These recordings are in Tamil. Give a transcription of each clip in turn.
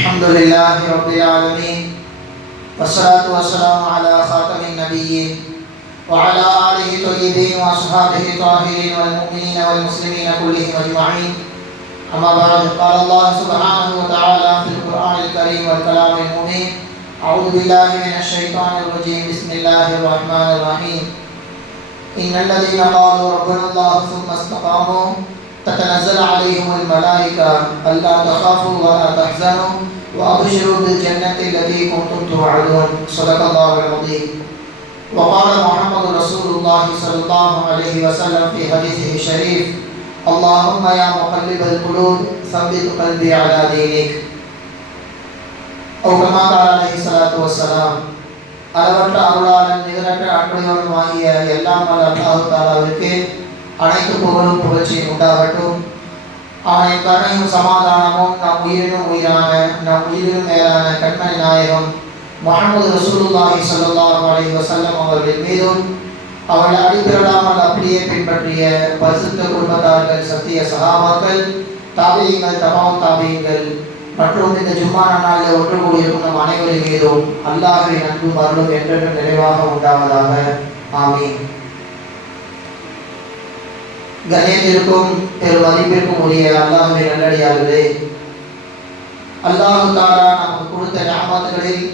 الحمد لله رب العالمين والصلاة والسلام على خاتم النبيين وعلى آله الطيبين وأصحابه الطاهرين والمؤمنين والمسلمين كلهم أجمعين. أما بعد قال الله سبحانه وتعالى في القرآن الكريم والكلام المبين أعوذ بالله من الشيطان الرجيم بسم الله الرحمن الرحيم. إن الذين قالوا ربنا الله ثم استقاموا تتنزل عليهم الملائكة ألا تخافوا ولا تحزنوا وأبشروا بالجنة التي كنتم توعدون صدق الله العظيم وقال محمد رسول الله صلى الله عليه وسلم في حديثه الشريف اللهم يا مقلب القلوب ثبت قلبي على دينك أو كما قال عليه الصلاة والسلام அளவற்ற அருளாளன் நிகரற்ற அன்புடையவனும் ஆகிய எல்லாம் வல்ல அல்லாஹு தாலாவிற்கு அனைத்து புகழும் புகழ்ச்சியும் உண்டாகட்டும். அவனை கருணையும் சமாதானமும் நம் உயிரினும் உயிரான நம் உயிரினும் மேலான கண்மணி நாயகம் முகமது ரசூலுல்லாஹி ஸல்லல்லாஹு அலைஹி வசல்லம் அவர்கள் மீதும் அவர்கள் அடிப்பிரடாமல் அப்படியே பின்பற்றிய பரிசுத்த குடும்பத்தார்கள் சத்திய சகாபாக்கள் தாபியங்கள் தபாம் தாபியங்கள் மற்றும் இந்த ஜும்மா நாளில் ஒன்று கூடியிருக்கும் நம் அனைவரின் மீதும் அல்லாஹின் அன்பும் அருளும் என்றென்றும் நிறைவாக உண்டாவதாக. ஆமீன். கணேத்திற்கும் பெரும் மதிப்பிற்கும் உரிய அல்லாஹுவை நல்லடியார்களே. அல்லாஹு தாரா நமக்கு கொடுத்த ஞாபகங்களில்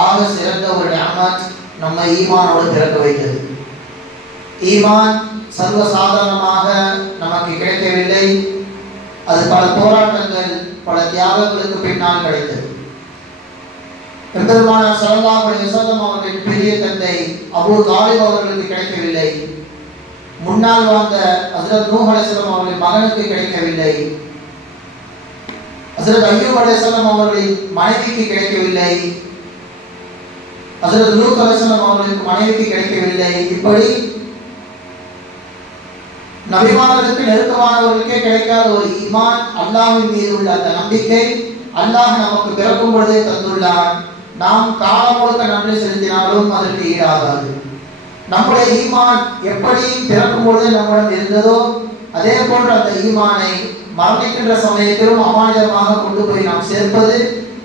ஆக சிறந்த ஒரு ஞாபகம் நம்ம ஈமானோடு பிறக்க வைத்தது. ஈமான் சர்வசாதாரணமாக நமக்கு கிடைக்கவில்லை. அது பல போராட்டங்கள் பல தியாகங்களுக்கு பின்னால் கிடைத்தது. பெருமான சல்லல்லாஹு அலைஹி அவர்களின் பெரிய தந்தை அபு தாலிப் அவர்களுக்கு கிடைக்கவில்லை. முன்னால் வாழ்ந்த ஹசரத் நூஹ் அலைஹிஸ்ஸலாம் அவர்களின் மகனுக்கு கிடைக்கவில்லை. ஹசரத் ஐயூப் அலைஹிஸ்ஸலாம் அவர்களின் மனைவிக்கு கிடைக்கவில்லை. ஹசரத் லூத் அலைஹிஸ்ஸலாம் அவர்களுக்கு மனைவிக்கு கிடைக்கவில்லை. இப்படி நபிமார்களுக்கு நெருக்கமானவர்களுக்கே கிடைக்காத ஒரு ஈமான் அல்லாஹின் மீது உள்ள அந்த நம்பிக்கை அல்லாஹ் நமக்கு பிறக்கும் பொழுதே தந்துள்ளான். நாம் காலம் முழுக்க நன்றி செலுத்தினாலும் அதற்கு ஈடாகாது. நம்முடைய ஈமான் எப்படி பிறக்கும் பொழுது நம்மிடம் இருந்ததோ அதே போன்ற அந்த ஈமானை மரணிக்கின்ற சமயத்திலும் அமானிதமாக கொண்டு போய் நாம் சேர்ப்பது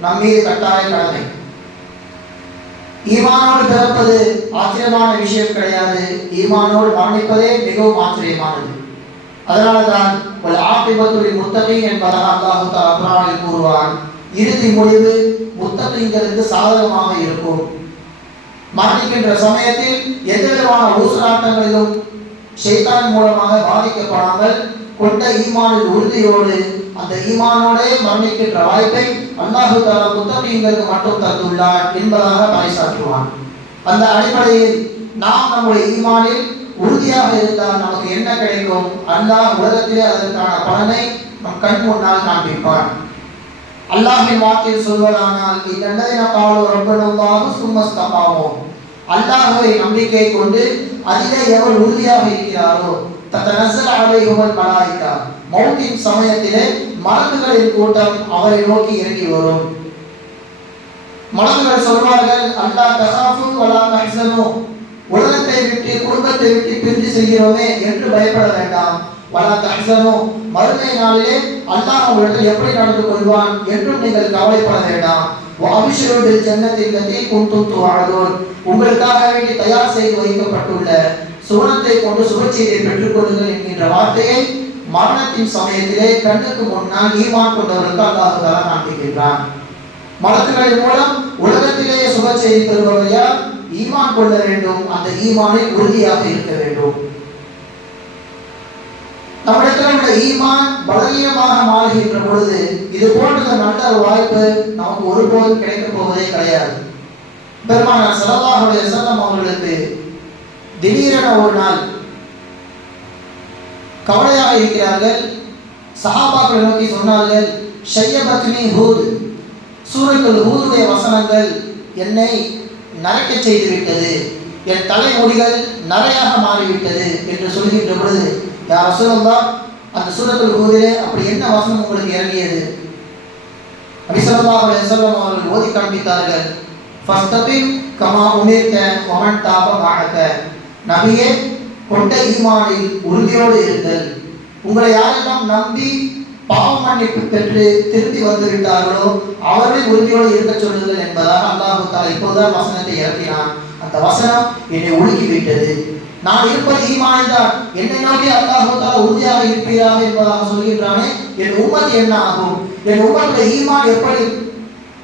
நம் மீது கட்டாய கடமை. ஈமானோடு பிறப்பது ஆச்சரியமான விஷயம் கிடையாது. ஈமானோடு மரணிப்பதே மிகவும் ஆச்சரியமானது. அதனால தான் ஒரு ஆபிபத்துடைய முத்தகை என்பதாக அல்லாஹு குரானில் கூறுவான் இறுதி முடிவு முத்தகைங்களுக்கு சாதகமாக இருக்கும். மரணிக்கின்ற சமயத்தில் எந்தவிதமான ஊசலாட்டங்களிலும் செய்தான் மூலமாக பாதிக்கப்படாமல் கொண்ட ஈமானின் உறுதியோடு அந்த ஈமானோடே மரணிக்கின்ற வாய்ப்பை அல்லாஹு தாலா புத்தகங்களுக்கு மட்டும் தந்துள்ளார் என்பதாக பறைசாற்றுவான். அந்த அடிப்படையில் நாம் நம்முடைய ஈமானில் உறுதியாக இருந்தால் நமக்கு என்ன கிடைக்கும்? அல்லாஹ் உலகத்திலே அதற்கான பலனை நம் கண் முன்னால் காண்பிப்பான். அல்லாஹின் வாக்கில் சொல்வதானால் இத்தண்டதின ரொம்ப ரப்பனல்லாஹு சும்மஸ்தமாவோம் அல்லாஹ்வை நம்பிக்கை கொண்டு அதிலே எவர் உறுதியாக இருக்கிறாரோ தத்தனசல் அலைஹுமல் மலாயிகா மௌத்தின் சமயத்திலே மலக்குகளின் கூட்டம் அவரை நோக்கி இறங்கி வரும். மலக்குகள் சொல்வார்கள் அல்லா தகாஃபு வலா தஹ்சனு. உலகத்தை விட்டு குடும்பத்தை விட்டு பிரிந்து செல்கிறோமே என்று பயப்பட வேண்டாம். வலா தஹ்சனு மறுமை நாளிலே அல்லாஹ் உங்களிடத்தில் எப்படி நடந்து கொள்வான் என்றும் நீங்கள் கவலைப்பட வேண்டாம். அபிஷேகத்தில் ஜன்னத்தில் லதி குந்தும் துவாதூன் உங்களுக்காக வேண்டி தயார் செய்து வைக்கப்பட்டுள்ள சுவனத்தை கொண்டு சுபச்செய்தியை பெற்றுக்கொள்ளுங்கள் என்கின்ற வார்த்தையை மரணத்தின் சமயத்திலே கண்ணுக்கு முன்னால் ஈமான் கொண்டவர்களுக்கு அல்லாஹ் தலா காண்பிக்கின்றான். மலக்குகளின் மூலம் உலகத்திலேயே சுப செய்தி பெறுபவையால் ஈமான் கொள்ள வேண்டும். அந்த ஈமானில் உறுதியாக இருக்க வேண்டும். நம்மிடத்தில் உள்ள ஈமான் பலகீனமாக மாறுகின்ற பொழுது இது போன்ற நல்ல ஒரு வாய்ப்பு நமக்கு ஒருபோதும் கிடைக்கப் போவதே கிடையாது. பெருமானார் சலல்லாஹுடைய செல்லம் அவர்களுக்கு திடீரென ஒரு நாள் கவலையாக இருக்கிறார்கள். சஹாபாக்களை நோக்கி சொன்னார்கள் ஷையபத்னி ஹூத் சூரத்தில் ஹூதுடைய வசனங்கள் என்னை நரைக்க செய்துவிட்டது என் தலைமுடிகள் நரையாக மாறிவிட்டது என்று சொல்கின்ற பொழுது யார் ரசூலல்லா அந்த சூரத்தில் ஹூதிலே அப்படி என்ன வசனம் உங்களுக்கு இறங்கியது? நபிசல்லாஹ் செல்வம் அவர்கள் ஓதி காண்பித்தார்கள் ஃபஸ்தபிம் கமா உமிர்த்த வமன் தாபம் ஆகத்த நபியே கொண்ட ஈமானில் உறுதியோடு இருந்தல் உங்களை யாரெல்லாம் நம்பி பாவ மன்னிப்பு பெற்று திரும்பி வந்து விட்டார்களோ உறுதியோடு இருக்க சொல்லுங்கள் என்பதால் அல்லாஹு தாலா இப்போதுதான் வசனத்தை இறக்கினான். அந்த வசனம் என்னை ஒழுக்கி விட்டது நான் இருப்பது ஈமான் தான் என்னை நோக்கி அல்லாஹு தாலா உறுதியாக இருப்பீராக என்பதாக சொல்கின்றானே. என் உம்மத் என்ன ஆகும்? என் உம்மத்துடைய ஈமான் எப்படி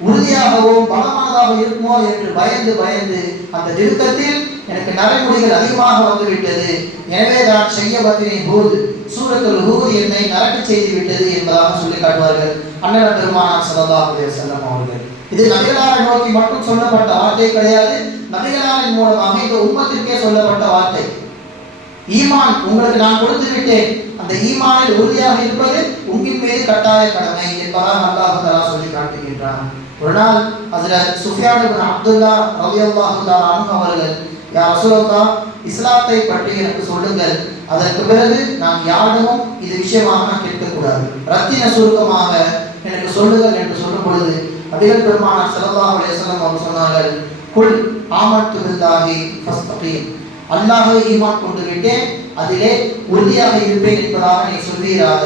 உறுதியாகவும் பலமானதாக இருக்குமோ என்று பயந்து பயந்து அந்த திருத்தத்தில் எனக்கு நரைமுடிகள் அதிகமாக வந்துவிட்டது. எனவே தான் செய்ய பத்திரின் போது சூரத்தில் ஹூது என்னை நரட்டு செய்து விட்டது என்பதாக சொல்லி காட்டுவார்கள். அண்ணன் பெருமானார் சல்லல்லாஹு அலைஹி செல்லம் அவர்கள். இது நபிகளாரை நோக்கி மட்டும் சொல்லப்பட்ட வார்த்தை கிடையாது. நபிகளாரின் மூலமாக இந்த உண்மத்திற்கே சொல்லப்பட்ட வார்த்தை. ஈமான் உங்களுக்கு நான் கொடுத்து விட்டேன். அந்த ஈமானில் உறுதியாக இருப்பது உங்கின் மீது கட்டாய கடமை என்பதாக அல்லாஹு தலா சொல்லி காட்டுகின்றான். ஒரு நாள் அதில் சுஃபியான் அப்துல்லா ரவி அல்லாஹு அவர்கள் யா ரசூலல்லாஹ் இஸ்லாத்தை பற்றி எனக்கு சொல்லுங்கள். அதற்கு பிறகு நான் யாரிடமும் இது விஷயமாக நான் கேட்கக்கூடாது. ரத்தின சுருக்கமாக எனக்கு சொல்லுங்கள் என்று சொல்லும் பொழுது அதிகம் பெருமானார் ஸல்லல்லாஹு அலைஹி அவர் சொன்னார்கள் குல் ஆமத்து பில்லாஹி ஃபஸ்தகீம். அல்லாஹை ஈமான் கொண்டு விட்டேன் அதிலே உறுதியாக இருப்பேன் என்பதாக நீ சொல்வீராக.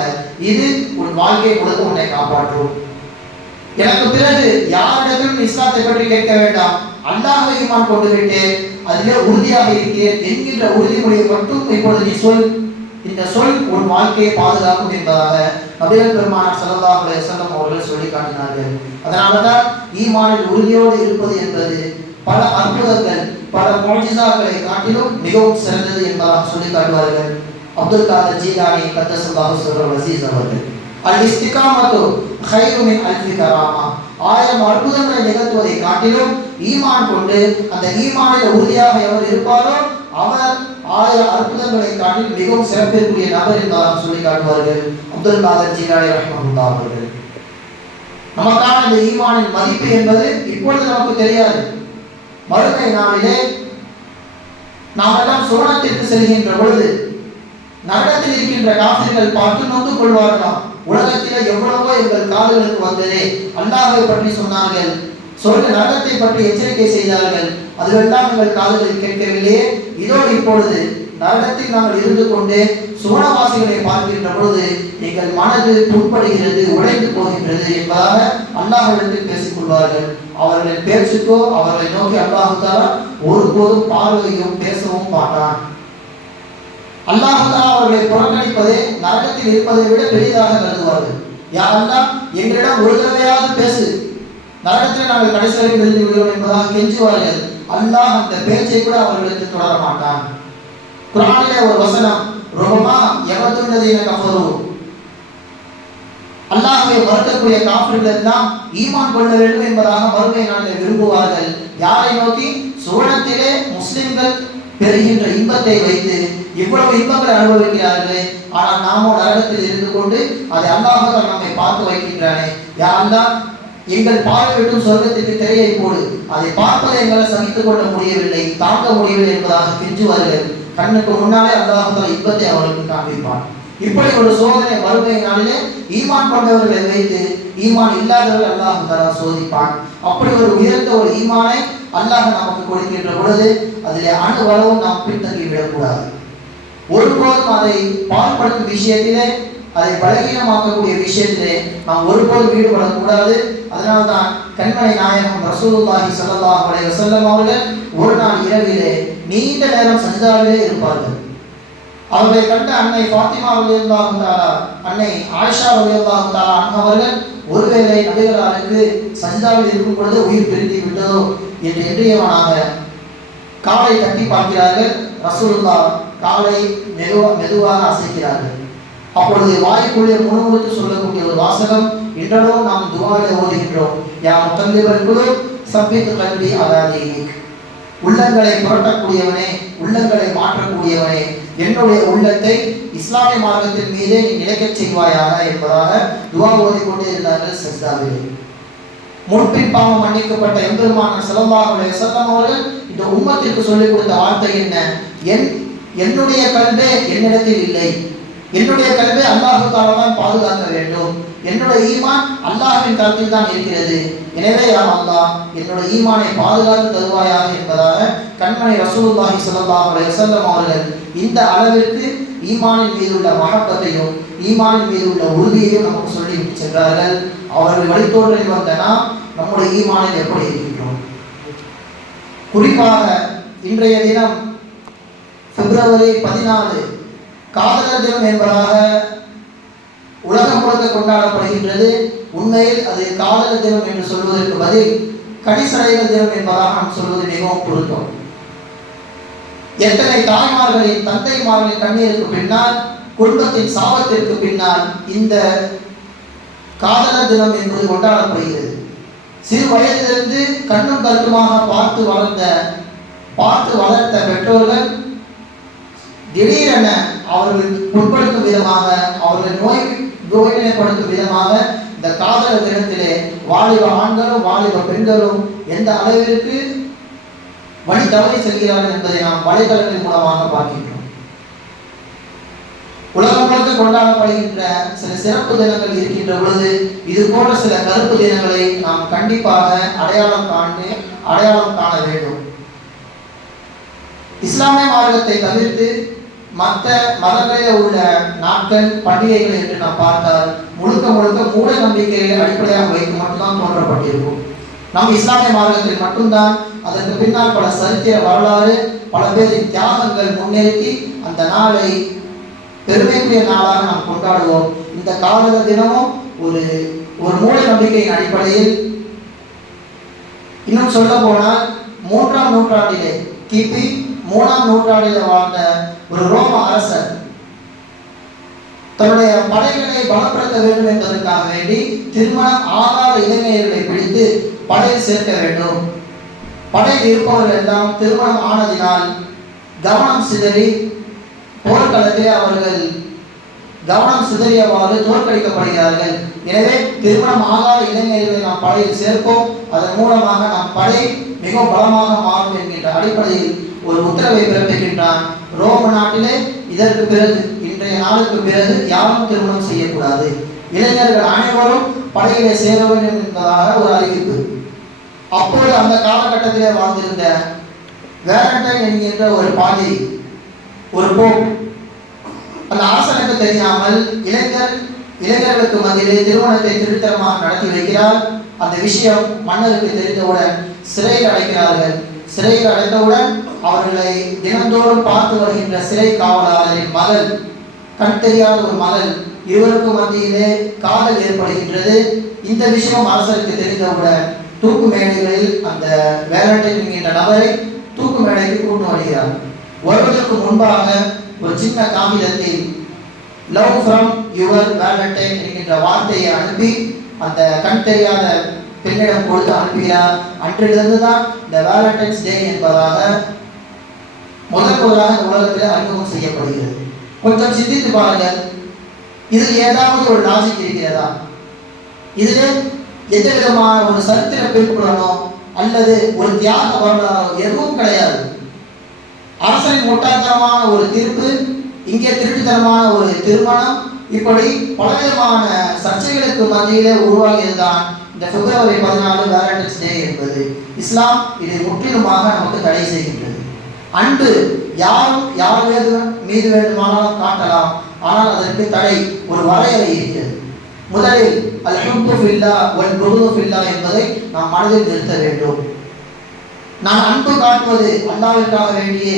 இது உன் வாழ்க்கை முழுக்க உன்னை காப்பாற்றும். எனக்கு பிறகு யாரிடத்திலும் இஸ்லாத்தை பற்றி கேட்க வேண்டாம். அல்லாஹை ஈமான் கொண்டு விட்டேன் அதிலே உறுதியாக இருக்கிறேன் என்கின்ற உறுதிமொழியை மட்டும் இப்பொழுது நீ சொல். இந்த சொல் ஒரு வாழ்க்கையை பாதுகாக்கும் என்பதாக நபிகள் பெருமானார் ஸல்லல்லாஹு அலைஹி அவர்கள் சொல்லி காட்டினார்கள் அதனால தான் ஈமானில் உறுதியோடு இருப்பது என்பது பல அற்புதங்கள் பல மோஜிசாக்களை காட்டிலும் மிகவும் சிறந்தது என்பதாக சொல்லி காட்டுவார்கள் அப்துல் காதர் ஜீலானி கத்தசல்லாஹு சொல்ற வசீஸ் அவர்கள். அல் இஸ்திகாமத்து ஹைருமின் அல்ஃபி கராமா. ஆயிரம் அற்புதங்களை நிகழ்த்துவதை காட்டிலும் ஈமான் கொண்டு அந்த ஈமானில் உறுதியாக எவர் இருப்பாரோ அவர் ஆயிரம் அற்புதங்களை காட்டில் மிகவும் சிறப்பிற்குரிய நபர் என்பதாக சொல்லி காட்டுவார்கள். அப்துல் காதர் ஜீலானி அவர்கள். நமக்கான இந்த ஈமானின் மதிப்பு என்பது இப்பொழுது நமக்கு தெரியாது. மறுமை நாளிலே நாம் எல்லாம் சுவனத்திற்கு செல்கின்ற பொழுது நகரத்தில் இருக்கின்ற காசிர்கள் பார்த்து நொந்து கொள்வார்களாம். உலகத்திலே எவ்வளவோ எங்கள் காதுகளுக்கு வந்ததே. அல்லாஹை பற்றி சொன்னார்கள். சொர்க்க நரகத்தை பற்றி எச்சரிக்கை செய்தார்கள். அதுவெல்லாம் எங்கள் காதுகளில் கேட்கவில்லையே. இப்பொழுது நரகத்தில் நாங்கள் இருந்து கொண்டே சுவனவாசிகளை பார்க்கின்ற பொழுது எங்கள் மனது புண்படுகிறது உடைந்து போகின்றது என்பதாக அல்லாஹ்விடத்தில் பேசிக் கொள்வார்கள் அவர்களின் பேச்சுக்கோ அவர்களை நோக்கி அல்லாஹுத்தாரா ஒருபோதும் பார்வையும் பேசவும் மாட்டான். அல்லாஹுத்தாரா அவர்களை புறக்கணிப்பதே நரகத்தில் இருப்பதை விட பெரிதாக கருதுவார்கள். யாரெல்லாம் எங்களிடம் ஒரு தடவையாவது பேசு. நரகத்தில் நாங்கள் கடைசி வரைக்கும் இருந்து விடுவோம் என்பதாக கெஞ்சுவார்கள். அல்லாஹ் அந்த பேச்சை கூட அவர்களுக்கு தொடர மாட்டான். குரானிலே ஒரு வசனம் ரொம்பமா எவத்துள்ளதீன கஃபரு. அல்லாஹ்வை மறுக்கக்கூடிய காஃபிர்கள் எல்லாம் ஈமான் கொள்ள வேண்டும் என்பதாக மறுமை நாளில் விரும்புவார்கள். யாரை நோக்கி? சோழத்திலே முஸ்லிம்கள் பெறுகின்ற இன்பத்தை வைத்து இவ்வளவு இன்பங்களை அனுபவிக்கிறார்களே. ஆனால் நாமோ நரகத்தில் இருந்து கொண்டு அதை அல்லாஹ் நம்மை பார்த்து வைக்கின்றானே. யாரெல்லாம் எங்கள் பார்வை விட்டும் சொர்க்கத்திற்கு திரையை போடு. அதை பார்ப்பதை எங்களால் சகித்துக் கொள்ள முடியவில்லை தாங்க முடியவில்லை என்பதாக கெஞ்சுவார்கள் கண்ணுக்கு முன்னாலே அல்லாஹ் இன்பத்தை அவர்களுக்கு காண்பிப்பான். இப்படி ஒரு சோதனை வறுமை நாளிலே ஈமான் கொண்டவர்களை வைத்து ஈமான் இல்லாதவர்கள் அல்லாஹ் தலா சோதிப்பான். அப்படி ஒரு உயர்ந்த ஒரு ஈமானை அல்லாஹ் நமக்கு கொடுக்கின்ற பொழுது அதிலே அணுவளவும் நாம் பின்தங்கி விடக்கூடாது ஒருபோதும் அதை பால்படுத்தும் விஷயத்திலே அதை பலகீனமாக்கக்கூடிய விஷயத்திலே நாம் ஒருபோதும் ஈடுபடக்கூடாது. அதனால்தான் கண்மலை நாயகம் ரசூலுல்லாஹி சல்லல்லாஹு அலைஹி வஸல்லம் அவர்கள் ஒரு நாள் இரவிலே நீண்ட நேரம் சஜிதாவிலே இருப்பார்கள். அவர்களை கண்ட அன்னை ஃபாத்திமா ரலியல்லாஹு தஆலா அன்னை ஆயிஷா ரலியல்லாஹு தஆலா அவர்கள் ஒருவேளை நபிகளாருக்கு சஜிதாவில் இருக்கும் பொழுது உயிர் பிரிந்து விட்டதோ என்று எண்ணியவனாக காலை தட்டி பார்க்கிறார்கள். ரசூலுல்லா காலை மெதுவா மெதுவாக அசைக்கிறார்கள். அப்பொழுது வாய்க்குள்ளே முணுமுணுத்து சொல்லக்கூடிய ஒரு வாசகம் இன்றளவும் நாம் துவாவிலே ஓதுகின்றோம். யா முத்தல்லிபல் சம்பித்து கல்வி அதாவது உள்ளங்களை புரட்டக்கூடியவனே உள்ளங்களை மாற்றக்கூடியவனே என்னுடைய உள்ளத்தை இஸ்லாமிய மார்க்கத்தின் மீதே நீ நிலைக்கச் செய்வாயாக என்பதாக துவா ஓதிக்கொண்டே இருந்தார்கள் சஜ்தாவிலே முன்பின் பாவம் மன்னிக்கப்பட்ட எம்பெருமான செலவாகுடைய செல்லம் அவர்கள் இந்த உம்மத்திற்கு சொல்லிக் கொடுத்த வார்த்தை என்ன? என் என்னுடைய கல்வே என்னிடத்தில் இல்லை. என்னுடைய கல்வி அல்லாஹு தாலா பாதுகாக்க வேண்டும். என்னுடைய ஈமான் அல்லாஹின் கருத்தில் தான் இருக்கிறது. எனவே யா அல்லாஹ் என்னோட ஈமானை பாதுகாத்து தருவாயாக என்பதாக கண்மணி ரசூலுல்லாஹி ஸல்லல்லாஹு அலைஹி அவர்கள் இந்த அளவிற்கு ஈமானின் மீது உள்ள மகப்பத்தையும் ஈமானின் மீது உள்ள உறுதியையும் நமக்கு சொல்லி சென்றார்கள். அவர்கள் வழித்தோன்றலில் வந்தனா நம்முடைய ஈமானில் எப்படி இருக்கின்றோம்? குறிப்பாக இன்றைய தினம் பிப்ரவரி பதினாலு காதலர் தினம் என்பதாக உலகம் முழுக்க கொண்டாடப்படுகின்றது. உண்மையில் அது காதலர் தினம் என்று சொல்வதற்கு பதில் கடிசடைகள் தினம் என்பதாக நாம் சொல்வது மிகவும் பொருத்தம். எத்தனை தாய்மார்களின் தந்தைமார்களின் கண்ணீருக்கு பின்னால் குடும்பத்தின் சாபத்திற்கு பின்னால் இந்த காதலர் தினம் என்பது கொண்டாடப்படுகிறது. சிறு வயதிலிருந்து கண்ணும் கருத்துமாக பார்த்து வளர்ந்த பார்த்து வளர்த்த பெற்றோர்கள் திடீரென அவர்கள் புண்படுத்தும் விதமாக அவர்கள் நோய் நோய்நிலைப்படுத்தும் விதமாக இந்த காதலர் தினத்திலே வாலிப ஆண்களும் வாலிப பெண்களும் எந்த அளவிற்கு வழி தவறி செல்கிறார்கள் என்பதை நாம் வலைதளத்தின் மூலமாக பார்க்கின்றோம். உலகம் முழுக்க கொண்டாடப்படுகின்ற சில சிறப்பு தினங்கள் இருக்கின்ற பொழுது இது போன்ற சில கருப்பு தினங்களை நாம் கண்டிப்பாக அடையாளம் காண்டு அடையாளம் காண வேண்டும். இஸ்லாமிய மார்க்கத்தை தவிர்த்து மற்ற மதங்களில் உள்ள நாட்கள் பண்டிகைகள் என்று நாம் பார்த்தால் முழுக்க முழுக்க மூட நம்பிக்கையை அடிப்படையாக வைத்து மட்டும்தான் தோன்றப்பட்டிருக்கும். நம் இஸ்லாமிய மார்க்கத்தில் மட்டும்தான் அதற்கு பின்னால் பல சரித்திர வரலாறு பல பேரின் தியாகங்கள் முன்னிறுத்தி அந்த நாளை பெருமைக்குரிய நாளாக நாம் கொண்டாடுவோம். இந்த காதலர் தினமும் ஒரு ஒரு மூட நம்பிக்கையின் அடிப்படையில் இன்னும் சொல்ல போனால் மூன்றாம் நூற்றாண்டிலே கிபி மூணாம் நூற்றாண்டில் வாழ்ந்த ஒரு ரோம அரசர் தன்னுடைய படைகளை பலப்படுத்த வேண்டும் என்பதற்காக வேண்டி திருமணம் ஆகாத இளைஞர்களை பிடித்து படையில் சேர்க்க வேண்டும். படையில் இருப்பவர்கள் எல்லாம் திருமணம் ஆனதினால் கவனம் சிதறி போர்க்களத்திலே அவர்கள் கவனம் சிதறியவாறு தோற்கடிக்கப்படுகிறார்கள். எனவே திருமணம் ஆகாத இளைஞர்களை நாம் படையில் சேர்ப்போம். அதன் மூலமாக நாம் படை மிகவும் பலமாக மாறும் என்கின்ற அடிப்படையில் ஒரு உத்தரவை பிறப்பிக்கின்றான். ரோம நாட்டிலே இதற்கு பிறகு இன்றைய நாளுக்கு பிறகு யாரும் திருமணம் செய்யக்கூடாது. இளைஞர்கள் அனைவரும் படையிலே சேர வேண்டும் என்பதாக ஒரு அறிவிப்பு. அப்போது அந்த காலகட்டத்திலே வாழ்ந்திருந்த வேலண்டைன் என்கின்ற ஒரு பாதி ஒரு போப் அந்த அரசனுக்கு தெரியாமல் இளைஞர் இளைஞர்களுக்கு மத்தியிலே திருமணத்தை திருத்தரமாக நடத்தி வைக்கிறார். அந்த விஷயம் மன்னருக்கு தெரிந்தவுடன் சிறையில் அடைக்கிறார்கள். சிறையில் அடைந்தவுடன் அவர்களை தினந்தோறும் பார்த்து வருகின்ற சிறை காவலாளரின் மகள் கண் தெரியாத ஒரு மகள் இருவருக்கும் மத்தியிலே காதல் ஏற்படுகின்றது. இந்த விஷயம் அரசருக்கு தெரிந்தவுடன் தூக்கு மேடைகளில் அந்த வேலண்டைன் என்கின்ற நபரை தூக்கு மேடைக்கு கூட்டு வருகிறார். வருவதற்கு முன்பாக ஒரு சின்ன காகிதத்தில் லவ் ஃப்ரம் யுவர் வேலண்டைன் என்கின்ற வார்த்தையை அனுப்பி அந்த கண் தெரியாத பெண்ணிடம் கொடுத்து அனுப்பினார் அன்றிலிருந்து தான் இந்த வேலண்டைன்ஸ் டே என்பதாக முதல் முதலாக உலகத்தில் அறிமுகம் செய்யப்படுகிறது. கொஞ்சம் சிந்தித்து பாருங்கள். இதில் ஏதாவது ஒரு லாஜிக் இருக்கிறதா? இதில் எந்த விதமான ஒரு சரித்திர பின்புலனோ அல்லது ஒரு தியாக வரலாறோ எதுவும் கிடையாது. அரசனின் முட்டாள்தனமான ஒரு தீர்ப்பு இங்கே திருட்டுத்தனமான ஒரு திருமணம் இப்படி பலவிதமான சர்ச்சைகளுக்கு மத்தியிலே உருவாகியதுதான் இந்த பிப்ரவரி பதினாலு வேலண்டைன்ஸ் டே என்பது? இஸ்லாம் இதை முற்றிலுமாக நமக்கு தடை செய்கின்றது. அன்பு யாரும் யார் மீது மீது வேண்டுமானாலும் காட்டலாம். ஆனால் அதற்கு தடை ஒரு வரையறை இருக்கிறது. முதலில் அல் ஹுப்பு ஃபில்லா ஒன் புகுது ஃபில்லா என்பதை நாம் மனதில் நிறுத்த வேண்டும். நான் அன்பு காட்டுவது அல்லாவிற்காக வேண்டியே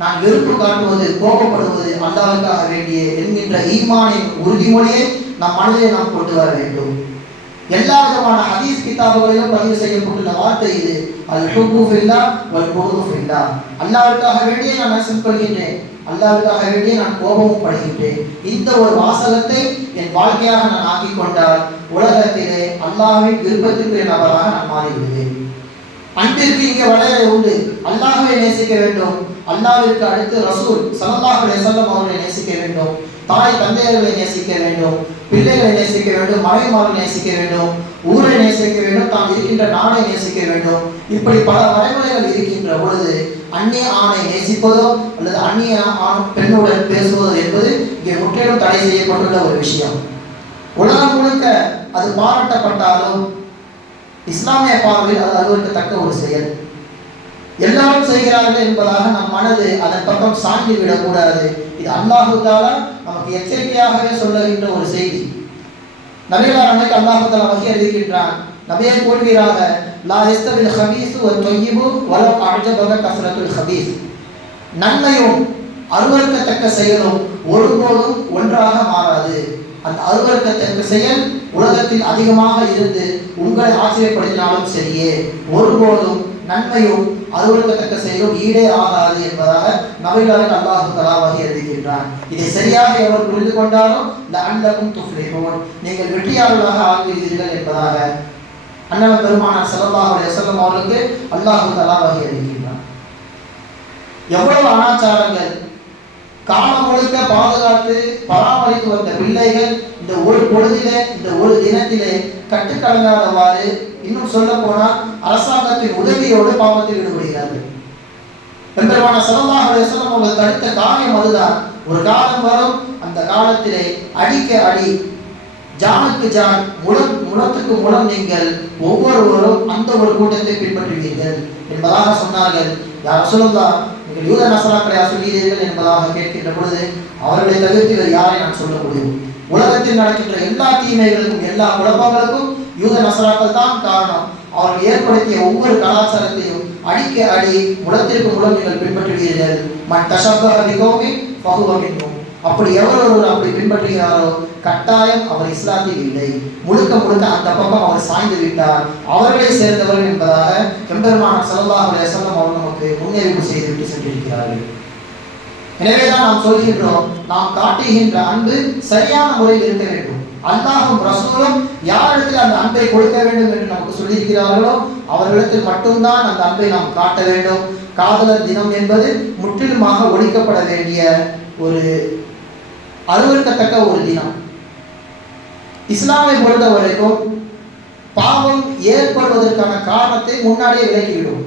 நான் வெறுப்பு காட்டுவது கோபப்படுவது அல்லாவிற்காக வேண்டியே என்கின்ற ஈமானின் உறுதிமொழியை நம் மனதிலே நாம் கொண்டு வர வேண்டும். எல்லா விதமான ஹதீஸ் கிதாபுகளிலும் பதிவு செய்யப்பட்டுள்ள வார்த்தை இது. அல் ஹுபு ஃபில்லா வல் புகுது ஃபில்லா. அல்லாவுக்காக வேண்டியே நான் நேசம் கொள்கின்றேன் அல்லாவுக்காக வேண்டியே நான் கோபமும் படுகின்றேன். இந்த ஒரு வாசகத்தை என் வாழ்க்கையாக நான் ஆக்கிக் கொண்டால் உலகத்திலே அல்லாவின் விருப்பத்திற்கு நபராக நான் மாறிவிடுவேன். அன்பிற்கு இங்கே வளையறை உண்டு. அல்லாஹுவை நேசிக்க வேண்டும். அல்லாவிற்கு அடுத்து ரசூல் ஸல்லல்லாஹு அலைஹி வஸல்லம் அவர்களை நேசிக்க வேண்டும். தாய் தந்தையர்களை நேசிக்க வேண்டும். பிள்ளைகளை நேசிக்க வேண்டும் மனைவிமார்களை நேசிக்க வேண்டும் ஊரை நேசிக்க வேண்டும் தான் இருக்கின்ற நாடை நேசிக்க வேண்டும். இப்படி பல வரைமுறைகள் இருக்கின்ற பொழுது அந்நிய ஆணை நேசிப்பதோ அல்லது அந்நிய ஆண் பெண்ணுடன் பேசுவதோ என்பது இங்கே முற்றிலும் தடை செய்யப்பட்டுள்ள ஒரு விஷயம். உலகம் முழுக்க அது பாராட்டப்பட்டாலும் இஸ்லாமிய பார்வையில் அது தக்க ஒரு செயல். எல்லாரும் செய்கிறார்கள் என்பதாக நம் மனது அதன் பக்கம் சாய்ந்து விடக்கூடாது. இது அல்லாஹு தாலா நமக்கு எச்சரிக்கையாகவே சொல்லுகின்ற ஒரு செய்தி. நபிகளார் நமக்கு அல்லாஹு தாலா வகை அறிவிக்கின்றான். நபியை கூறுவீராக லா எஸ்தவில் ஹபீஸ் ஒரு தொய்யிபு வலம் அஜபக கசரத்துல் ஹபீஸ். நன்மையும் அருவருக்கத்தக்க செயலும் ஒருபோதும் ஒன்றாக மாறாது. அந்த அருவருக்கத்தக்க செயல் உலகத்தில் அதிகமாக இருந்து உங்களை ஆச்சரியப்படுத்தினாலும் சரியே ஒருபோதும் நன்மையும் அலுவலகத்தக்க செயலும் ஈடே ஆகாது என்பதாக நபிகளுக்கு அல்லாஹு தலாவாகி வகை இதை சரியாக எவர் புரிந்து கொண்டாலும் இந்த அண்டகும் துஃப்லிஹூன். நீங்கள் வெற்றியாளர்களாக ஆகிறீர்கள் என்பதாக அண்ணன் பெருமானார் ஸல்லல்லாஹு செல்லம் அவர்களுக்கு அல்லாஹு தலாவாகி வகை அறிவிக்கின்றான் எவ்வளவு அனாச்சாரங்கள். காலம் முழுக்க பாதுகாத்து பராமரித்து வந்த பிள்ளைகள் இந்த ஒரு பொழுதிலே இந்த ஒரு தினத்திலே கட்டுக்கடங்காதவாறு இன்னும் சொல்ல போனால் அரசாங்கத்தின் உதவியோடு பாவத்தில் ஈடுபடுகிறார்கள். பெருமான சல்லல்லாஹு அலைஹி வஸல்லம் அவர்கள் தடுத்த காரியம் அதுதான். ஒரு காலம் வரும் அந்த காலத்திலே அடிக்க அடி ஜானுக்கு ஜான் முலம் முலத்துக்கு முலம் நீங்கள் ஒவ்வொருவரும் அந்த ஒரு கூட்டத்தை பின்பற்றுவீர்கள் என்பதாக சொன்னார்கள். யார் சொல்லலாம் நீங்கள் யூத நசராக்களை சொல்கிறீர்கள் என்பதாக கேட்கின்ற பொழுது அவர்களை தவிர்த்து யாரை நான் சொல்ல முடியும்? உலகத்தில் நடக்கின்ற எல்லா தீமைகளுக்கும் எல்லா குழப்பங்களுக்கும் யூத நசராக்கள் தான் காரணம். அவர்கள் ஏற்படுத்திய ஒவ்வொரு கலாச்சாரத்தையும் அடிக்க அடி உலகத்திற்கு மூலம் நீங்கள் பின்பற்றுவீர்கள் மன் தஷப்பக பகுவமின்னும் அப்படி எவர் ஒருவர் அப்படி பின்பற்றுகிறாரோ கட்டாயம் அவர் இஸ்லாத்தில் இல்லை. முழுக்க முழுக்க அந்த பக்கம் அவர் சாய்ந்து விட்டார். அவர்களை சேர்ந்தவர்கள் என்பதாக எம்பெருமான செலவாக செல்லம் அவர் நமக்கு முன்னறிவிப்பு செய்துவிட்டு சென்றிருக்கிறார்கள். எனவேதான் நாம் சொல்கின்றோம் நாம் காட்டுகின்ற அன்பு சரியான முறையில் இருக்க வேண்டும். அல்லாஹும் ரசூலும் யாரிடத்தில் அந்த அன்பை கொடுக்க வேண்டும் என்று நமக்கு சொல்லியிருக்கிறார்களோ அவர்களிடத்தில் மட்டும்தான் அந்த அன்பை நாம் காட்ட வேண்டும். காதலர் தினம் என்பது முற்றிலுமாக ஒழிக்கப்பட வேண்டிய ஒரு அருவருக்கத்தக்க ஒரு தினம். இஸ்லாமை பொறுத்த வரைக்கும் பாவம் ஏற்படுவதற்கான காரணத்தை முன்னாடியே விலக்கிவிடும்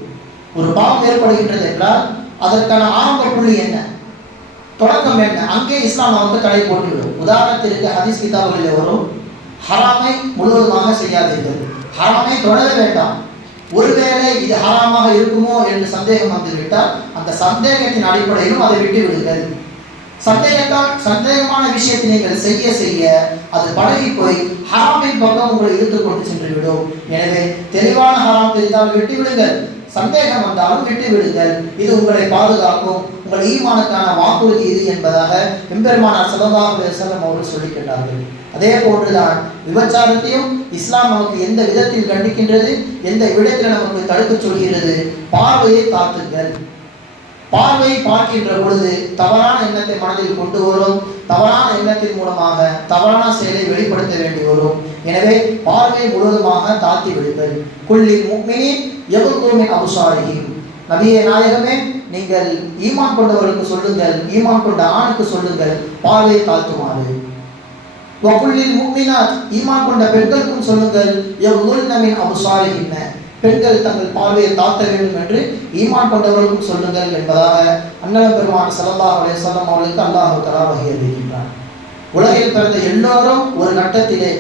ஒரு பாவம் ஏற்படுகின்றது என்றால் அதற்கான ஆரம்ப புள்ளி என்ன? தொடக்கம் என்ன? அங்கே இஸ்லாம் வந்து கடை போட்டுவிடும். உதாரணத்திற்கு ஹதீஸ் கிதாபுகளில் வரும் ஹராமை முழுவதுமாக செய்யாதீர்கள். ஹராமை தொடர வேண்டாம். ஒருவேளை இது ஹராமாக இருக்குமோ என்று சந்தேகம் வந்துவிட்டால் அந்த சந்தேகத்தின் அடிப்படையிலும் அதை விட்டு விடுங்கள் சந்தேகத்தால் சந்தேகமான விஷயத்தை நீங்கள் செய்ய செய்ய அது பழகி போய் ஹராமின் பக்கம் உங்களை இழுத்து கொண்டு சென்று விடும் எனவே தெளிவான ஹராம் தெரிந்தால் விட்டு விடுங்கள் சந்தேகம் வந்தாலும் விட்டு விடுங்கள். இது உங்களை பாதுகாக்கும். உங்கள் ஈமானுக்கான வாக்குறுதி இது என்பதாக எம்பெருமானார் ஸல்லல்லாஹு அலைஹி அவர்கள் சொல்லிக்கின்றார்கள். அதே போன்றுதான் விபச்சாரத்தையும் இஸ்லாம் நமக்கு எந்த விதத்தில் கண்டிக்கின்றது எந்த விடத்தில் நமக்கு தடுக்கச் சொல்கிறது பார்வையை காத்துங்கள் பார்வை பார்க்கின்ற பொழுது தவறான எண்ணத்தை மனதில் கொண்டு வரும். தவறான எண்ணத்தின் மூலமாக தவறான செயலை வெளிப்படுத்த வேண்டி வரும். எனவே பார்வை முழுவதுமாக தாழ்த்தி விடுங்கள். கொல்லி முக்மினி எவ்வளவுமின் அபுசாரியும் நபிய நாயகமே நீங்கள் ஈமான் கொண்டவர்களுக்கு சொல்லுங்கள் ஈமான் கொண்ட ஆணுக்கு சொல்லுங்கள் பார்வையை தாழ்த்துமாறு. வகுல்லில் முக்மினாத் ஈமான் கொண்ட பெண்களுக்கும் சொல்லுங்கள் எவ்வளவு அபுசாரிகின்ன. பெண்கள் தங்கள் பார்வையை தாத்த வேண்டும் என்று ஈமான் கொண்டவர்களுக்கும் சொல்லுங்கள் என்பதாக அன்னல பெருமான் ஸல்லல்லாஹு அலே வஸல்லம் அவர்களுக்கு அல்லாஹு தலா வகை அறிவிக்கின்றார் உலகில் பிறந்த எல்லோரும் ஒரு கட்டத்திலே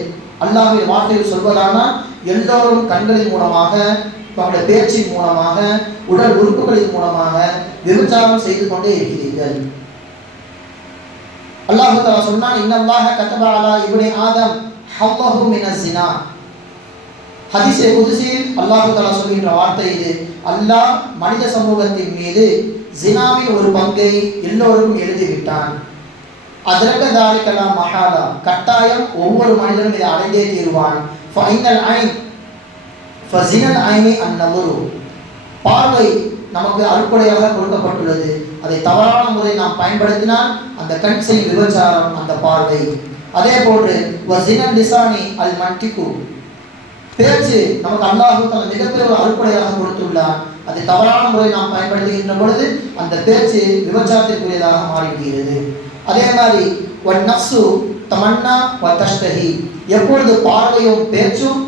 அல்லாஹுடைய வார்த்தையில் சொல்வதானால் எல்லோரும் கண்களின் மூலமாக தங்களுடைய பேச்சின் மூலமாக உடல் உறுப்புகளின் மூலமாக விபச்சாரம் செய்து கொண்டே இருக்கிறீர்கள். அல்லாஹு தஆலா சொன்னான் இன்னல்லாக கதப அலா ஆதம் ஹவ்வஹு மினசினா ஹதிசே ஹதீஸே அல்லாஹு அல்லாஹ் சொல்கின்ற வார்த்தை இது. அல்லாஹ் மனித சமூகத்தின் மீது ஜினாவின் ஒரு பங்கை எல்லோருக்கும் எழுதிவிட்டான். அதற்கு தாலிகலா மஹாலா கட்டாயம் ஒவ்வொரு மனிதனும் இதை அடைந்தே தீர்வான். ஃபைனல் ஐன் ஃபசினல் ஐனி அந்நமுரு பார்வை நமக்கு அறுப்படையாக கொடுக்கப்பட்டுள்ளது. அதை தவறான முறை நாம் பயன்படுத்தினால் அந்த கண் செய்யும் விபச்சாரம் அந்த பார்வை. அதே போன்று வசினல் லிசானி அல் மன்டிகு பேச்சு நமக்கு அல்லாஹு தன மிகப்பெரிய ஒரு அறுப்படையாக கொடுத்துள்ளார் அதை தவறான முறை நாம் பயன்படுத்துகின்ற பொழுது அந்த பேச்சு விபச்சாரத்திற்குரியதாக மாறிவிடுகிறது. அதே மாதிரி ஒன் நப்சு தமன்னா வ தஷ்டகி எப்பொழுது பார்வையும் பேச்சும்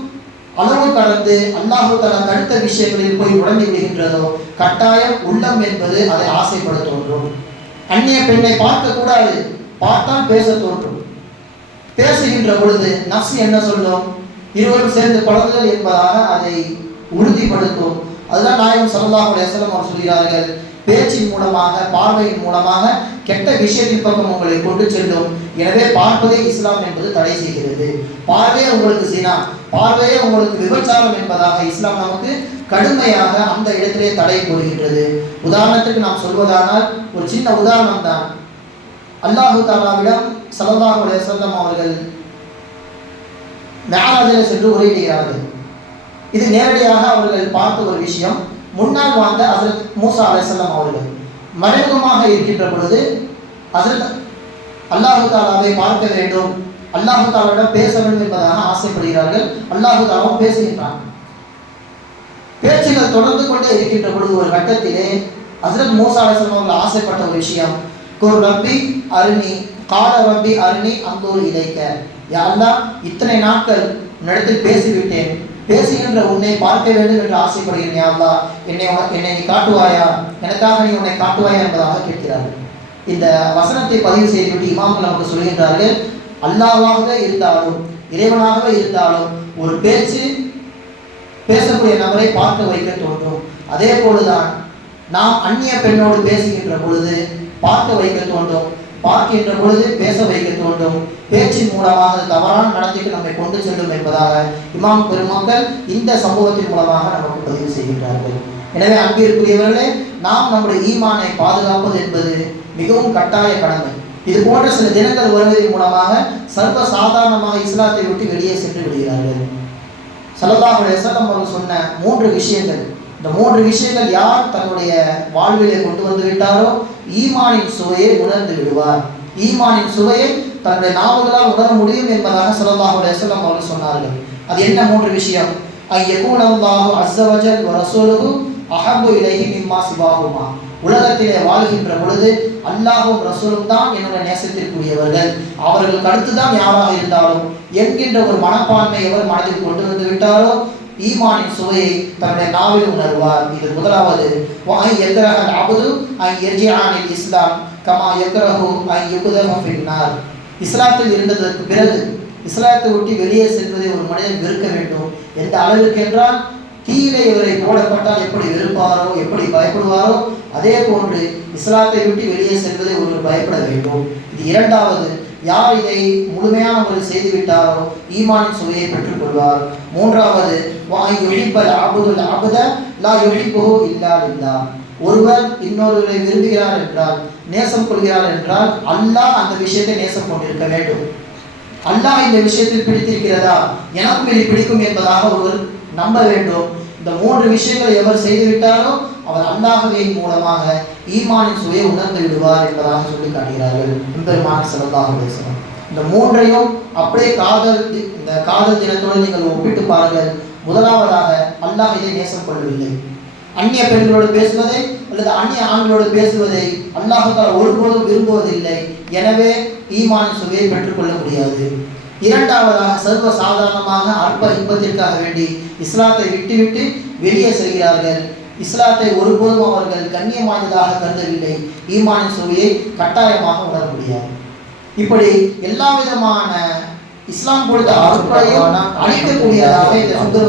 அளவு கடந்து அல்லாஹு தலா தடுத்த விஷயங்களில் போய் உடந்து விடுகின்றதோ கட்டாயம் உள்ளம் என்பது அதை ஆசைப்பட தோன்றும். அந்நிய பெண்ணை பார்க்க கூடாது பார்த்தால் பேச தோன்றும். பேசுகின்ற பொழுது நஃப்ஸ் என்ன சொல்லும்? இருவரும் சேர்ந்து பழகுதல் என்பதாக அதை உறுதிப்படுத்தும். அதுதான் நாயகம் ஸல்லல்லாஹு அலைஹி அவர் சொல்கிறார்கள். பேச்சின் மூலமாக பார்வையின் மூலமாக கெட்ட விஷயத்தின் பக்கம் உங்களை கொண்டு செல்லும். எனவே பார்ப்பதே இஸ்லாம் என்பது தடை செய்கிறது. பார்வையே உங்களுக்கு சீனா பார்வையே உங்களுக்கு விபச்சாரம் என்பதாக இஸ்லாம் நமக்கு கடுமையாக அந்த இடத்திலே தடை கூறுகின்றது. உதாரணத்துக்கு நாம் சொல்வதானால் ஒரு சின்ன உதாரணம் தான். அல்லாஹு தாலாவிடம் ஸல்லல்லாஹு அலைஹி அவர்கள் மேலாஜில் சென்று உரையிடுகிறார்கள். இது நேரடியாக அவர்கள் பார்த்த ஒரு விஷயம். முன்னால் வாழ்ந்த அசரத் மூசா அலைசல்லாம் அவர்கள் மறைமுகமாக இருக்கின்ற பொழுது அசரத் அல்லாஹு தாலாவை பார்க்க வேண்டும். அல்லாஹு தாலாவிடம் பேச வேண்டும் என்பதாக ஆசைப்படுகிறார்கள். அல்லாஹு தாலாவும் பேசுகின்றான். பேச்சுகள் தொடர்ந்து கொண்டே இருக்கின்ற பொழுது ஒரு கட்டத்திலே ஹசரத் மூசா அலைஹிஸ்ஸலாம் அவர்கள் ஆசைப்பட்ட ஒரு விஷயம். குர் ரப்பி அருணி கால ரப்பி அருணி அந்தூர் ஒரு யா அல்லாஹ் இத்தனை நாட்கள் உன்னிடத்தில் பேசிவிட்டேன். பேசுகின்ற உன்னை பார்க்க வேண்டும் என்று ஆசைப்படுகிறேன் யா என்னை உனக்கு என்னை நீ காட்டுவாயா? எனக்காக நீ உன்னை காட்டுவாயா என்பதாக கேட்கிறார்கள். இந்த வசனத்தை பதிவு செய்துவிட்டு இமாம்கள் நமக்கு சொல்கின்றார்கள் அல்லாவாக இருந்தாலும் இறைவனாகவே இருந்தாலும் ஒரு பேச்சு பேசக்கூடிய நபரை பார்க்க வைக்க தோன்றும். அதே போலதான் நாம் அந்நிய பெண்ணோடு பேசுகின்ற பொழுது பார்க்க வைக்க தோன்றும். பார்க்கின்ற பொழுது பேச வைக்க தோன்றும். பேச்சின் மூலமாக தவறான நடத்தைக்கு நம்மை கொண்டு செல்லும் என்பதாக இமாம் பெருமக்கள் இந்த சம்பவத்தின் மூலமாக நமக்கு பதிவு செய்கின்றார்கள். எனவே அன்பிற்குரியவர்களே நாம் நம்முடைய ஈமானை பாதுகாப்பது என்பது மிகவும் கட்டாய கடமை. இது போன்ற சில தினங்கள் வருவதன் மூலமாக சர்வ சாதாரணமாக இஸ்லாத்தை விட்டு வெளியே சென்று விடுகிறார்கள். சலதாவுடைய சலம் அவர் அவர்கள் சொன்ன மூன்று விஷயங்கள். இந்த மூன்று விஷயங்கள் யார் தன்னுடைய வாழ்விலே கொண்டு வந்து விட்டாரோ ஈமானின் சுவையை உணர்ந்து விடுவார். ஈமானின் சுவையை தன்னுடைய நாவுகளால் உணர முடியும் என்பதாக ஸல்லல்லாஹு அலைஹி அவர்கள் சொன்னார்கள். அது என்ன மூன்று விஷயம்? ஐயகூன் அஸ்ஸவஜல் வ ரசூலுஹு அஹப்பு மிம்மா சிவாஹுமா. உலகத்திலே வாழ்கின்ற பொழுது அல்லாஹும் ரசூலும் தான் என்னுடைய நேசத்திற்குரியவர்கள். அவர்களுக்கு அடுத்துதான் யாராக இருந்தாலும் என்கின்ற ஒரு மனப்பான்மை எவர் மனதில் கொண்டு வந்து விட்டாரோ ஈமானின் சுவையை தன்னுடைய நாவில் உணர்வார். இது முதலாவது. வாய் எக்கரஹல் அபுது ஐ எர்ஜியானில் இஸ்லாம் கமா எக்கரஹு ஐ யுகுதஹு ஃபின்னார் இஸ்லாத்தில் இருந்ததற்கு பிறகு இஸ்லாத்தை ஒட்டி வெளியே செல்வதை ஒரு மனிதன் வெறுக்க வேண்டும். எந்த அளவிற்கு என்றால் தீயிலே இவரை போடப்பட்டால் எப்படி வெறுப்பாரோ எப்படி பயப்படுவாரோ அதே போன்று இஸ்லாத்தை விட்டு வெளியே செல்வதை ஒருவர் பயப்பட வேண்டும். இது இரண்டாவது. யார் இதை முழுமையான முறையில் செய்துவிட்டாரோ ஈமானின் சுவையை பெற்றுக்கொள்வார். மூன்றாவது வாய் யுஹிப்பல் அபுதுல் அபுத லா யுஹிப்புஹு இல்லா இல்லா ஒருவர் இன்னொருவரை விரும்புகிறார் என்றால் நேசம் கொள்கிறார் என்றால் அல்லாஹ் அந்த விஷயத்தை நேசம் கொண்டிருக்க வேண்டும். அல்லாஹ் இந்த விஷயத்தில் பிடித்திருக்கிறதா? எனக்கும் இது பிடிக்கும் என்பதாக ஒருவர் நம்ப வேண்டும். இந்த மூன்று விஷயங்களை எவர் செய்துவிட்டாரோ அவர் அல்லாஹுவின் மூலமாக ஈமானின் சுவையை உணர்ந்து விடுவார் என்பதாக சொல்லி காட்டுகிறார்கள். பெருமான சிறந்தாக பேசணும் இந்த மூன்றையும் அப்படியே காதல் இந்த காதல் தினத்தோடு நீங்கள் ஒப்பிட்டு பாருங்கள். முதலாவதாக அல்லாஹ் இதை நேசம் கொள்ளவில்லை. அந்நிய பெண்களோடு பேசுவதை அல்லது அந்நிய ஆண்களோடு பேசுவதை அல்லாஹால் ஒருபோதும் விரும்புவதில்லை. எனவே ஈமானின் சுவையை பெற்றுக்கொள்ள முடியாது. இரண்டாவதாக சர்வ சாதாரணமாக அற்ப இன்பத்திற்காக வேண்டி இஸ்லாத்தை விட்டுவிட்டு வெளியே செல்கிறார்கள். இஸ்லாத்தை ஒருபோதும் அவர்கள் கண்ணியம் வாய்ந்ததாக கருதவில்லை. ஈமானின் சுவையை கட்டாயமாக உணர முடியாது. இப்படி எல்லா விதமான இஸ்லாம் கொடுத்த அற்பையும் அழிக்கக்கூடியதாக இந்த சுந்தர